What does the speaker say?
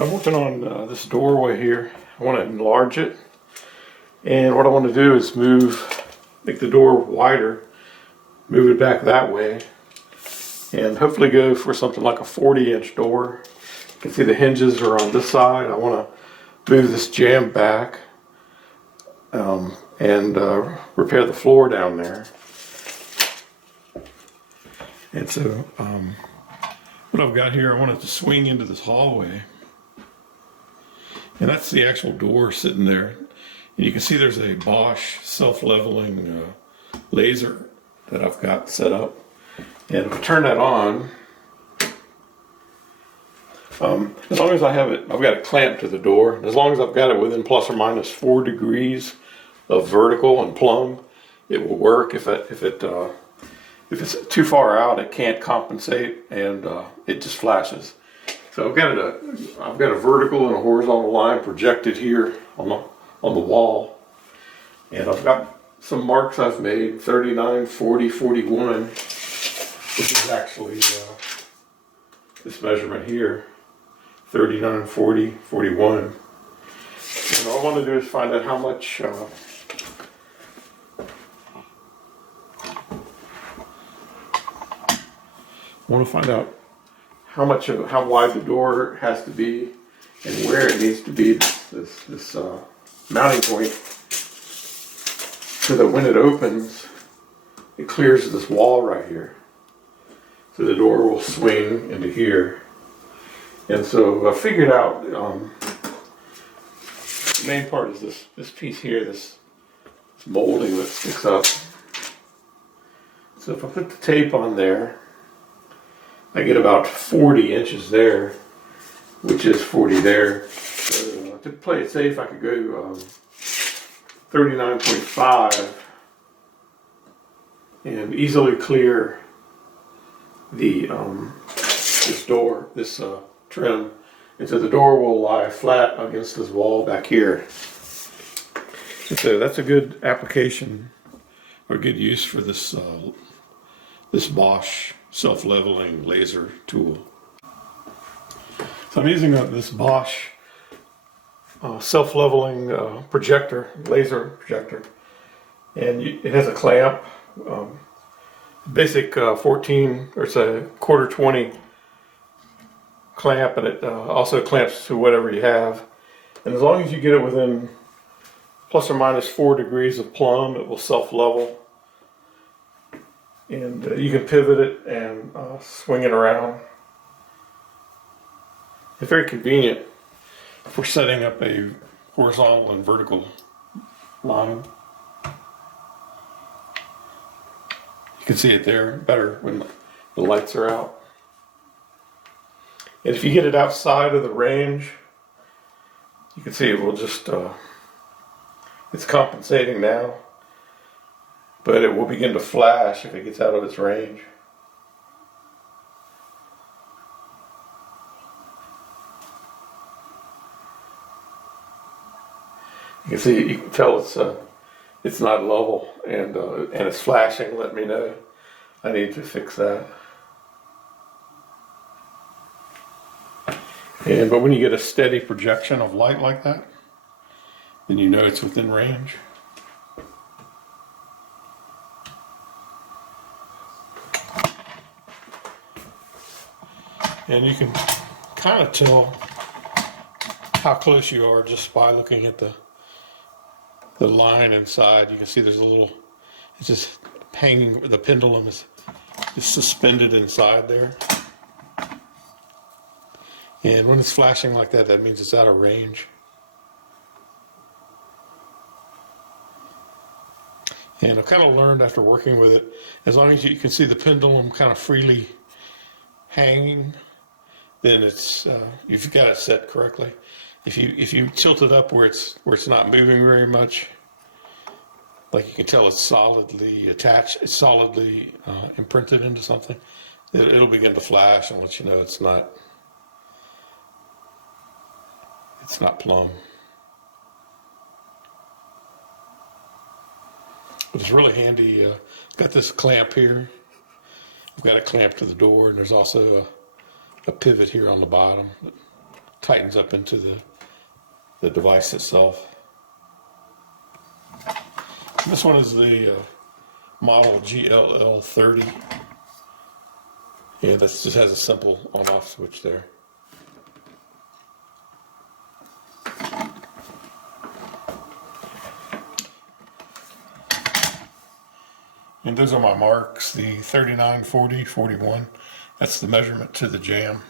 I'm working on this doorway here. I want to enlarge it, and what I want to do is make the door wider, move it back that way, and hopefully go for something like a 40-inch door. You can see the hinges are on this side. I want to move this jamb back and repair the floor down there. And so what I've got here, I want it to swing into this hallway. And that's the actual door sitting there. And you can see there's a Bosch self-leveling laser that I've got set up. And if I turn that on, as long as I have it, I've got it clamped to the door. As long as I've got it within plus or minus 4 degrees of vertical and plumb, it will work. If it's too far out, it can't compensate, and it just flashes. So I've got a vertical and a horizontal line projected here on the wall, and I've got some marks I've made: 39, 40, 41, which is actually this measurement here, 39, 40, 41. And all I want to do is find out how much. I want to find out how wide the door has to be and where it needs to be, this mounting point, so that when it opens, it clears this wall right here. So the door will swing into here. And so I figured out the main part is this piece here, this molding that sticks up. So if I put the tape on there, I get about 40 inches there, which is 40 there. So to play it safe, I could go 39.5 and easily clear the this trim, and so the door will lie flat against this wall back here. So that's a good application or good use for this this Bosch self-leveling laser tool. So I'm using this Bosch self-leveling laser projector, and it has a clamp, basic 14 or it's a quarter 20 clamp, and it also clamps to whatever you have. And as long as you get it within plus or minus 4 degrees of plumb, it will self-level. And you can pivot it and swing it around. It's very convenient for setting up a horizontal and vertical line. You can see it there better when the lights are out. And if you get it outside of the range, you can see it will just, it's compensating now, but it will begin to flash if it gets out of its range. You can tell it's not level, and it's flashing. Let me know. I need to fix that. But when you get a steady projection of light like that, then you know it's within range. And you can kind of tell how close you are just by looking at the line inside. You can see there's it's just hanging, the pendulum is suspended inside there. And when it's flashing like that, that means it's out of range. And I've kind of learned after working with it, as long as you can see the pendulum kind of freely hanging, then it's you've got it set correctly. If you tilt it up where it's not moving very much, like you can tell it's solidly attached, it's solidly imprinted into something, it'll begin to flash and let you know it's not plumb. But it's really handy. Got this clamp here. I've got a clamp to the door, and there's also a pivot here on the bottom that tightens up into the device itself. This one is the model GLL30. Yeah, that just has a simple on-off switch there. And those are my marks, the 39, 40, 41. That's the measurement to the jam.